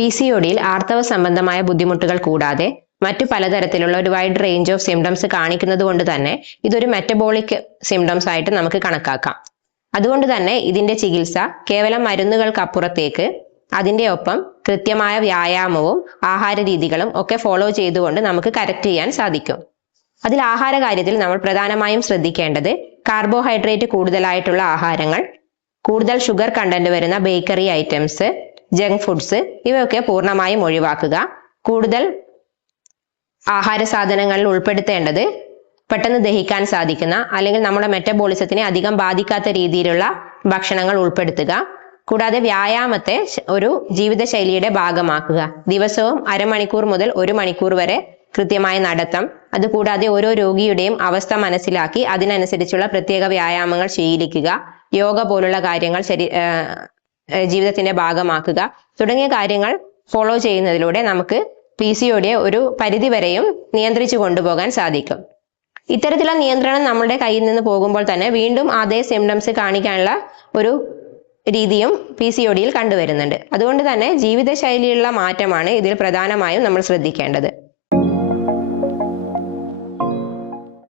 PCOD-യിൽ ആർത്തവ സംബന്ധമായ ബുദ്ധിമുട്ടുകൾ കൂടാതെ മറ്റു പലതരത്തിലുള്ള ഒരു വൈഡ് റേഞ്ച് ഓഫ് സിംറ്റംസ് കാണിക്കുന്നത് കൊണ്ട് തന്നെ ഇതൊരു മെറ്റബോളിക് സിംറ്റംസ് ആയിട്ട് നമുക്ക് കണക്കാക്കാം. അതുകൊണ്ട് തന്നെ ഇതിന്റെ ചികിത്സ കേവലം മരുന്നുകൾക്കപ്പുറത്തേക്ക് അതിന്റെ ഒപ്പം കൃത്യമായ വ്യായാമവും ആഹാര രീതികളും ഒക്കെ ഫോളോ ചെയ്തുകൊണ്ട് നമുക്ക് കറക്റ്റ് ചെയ്യാൻ സാധിക്കും. അതിൽ ആഹാര കാര്യത്തിൽ നമ്മൾ പ്രധാനമായും ശ്രദ്ധിക്കേണ്ടത് കാർബോഹൈഡ്രേറ്റ് കൂടുതലായിട്ടുള്ള ആഹാരങ്ങൾ, കൂടുതൽ ഷുഗർ കണ്ടന്റ് വരുന്ന ബേക്കറി ഐറ്റംസ്, ജങ്ക് ഫുഡ്സ് ഇവയൊക്കെ പൂർണ്ണമായും ഒഴിവാക്കുക. കൂടുതൽ ആഹാര സാധനങ്ങളിൽ ഉൾപ്പെടുത്തേണ്ടത് പെട്ടെന്ന് ദഹിക്കാൻ സാധിക്കുന്ന അല്ലെങ്കിൽ നമ്മുടെ മെറ്റബോളിസത്തിനെ അധികം ബാധിക്കാത്ത രീതിയിലുള്ള ഭക്ഷണങ്ങൾ ഉൾപ്പെടുത്തുക. കൂടാതെ വ്യായാമത്തെ ഒരു ജീവിതശൈലിയുടെ ഭാഗമാക്കുക. ദിവസവും അരമണിക്കൂർ മുതൽ 1 മണിക്കൂർ വരെ കൃത്യമായ നടത്തം, അതുകൂടാതെ ഓരോ രോഗിയുടെയും അവസ്ഥ മനസ്സിലാക്കി അതിനനുസരിച്ചുള്ള പ്രത്യേക വ്യായാമങ്ങൾ ശീലിക്കുക, യോഗ പോലുള്ള കാര്യങ്ങൾ ജീവിതത്തിന്റെ ഭാഗമാക്കുക തുടങ്ങിയ കാര്യങ്ങൾ ഫോളോ ചെയ്യുന്നതിലൂടെ നമുക്ക് PCOD-യെ ഒരു പരിധിവരെയും നിയന്ത്രിച്ചു കൊണ്ടുപോകാൻ സാധിക്കും. ഇത്തരത്തിലുള്ള നിയന്ത്രണം നമ്മുടെ കയ്യിൽ നിന്ന് പോകുമ്പോൾ തന്നെ വീണ്ടും അതേ സിംറ്റംസ് കാണിക്കാനുള്ള ഒരു രീതിയും PCOD-യിൽ കണ്ടുവരുന്നുണ്ട്. അതുകൊണ്ട് തന്നെ ജീവിതശൈലിയിലുള്ള മാറ്റമാണ് ഇതിൽ പ്രധാനമായും നമ്മൾ ശ്രദ്ധിക്കേണ്ടത്.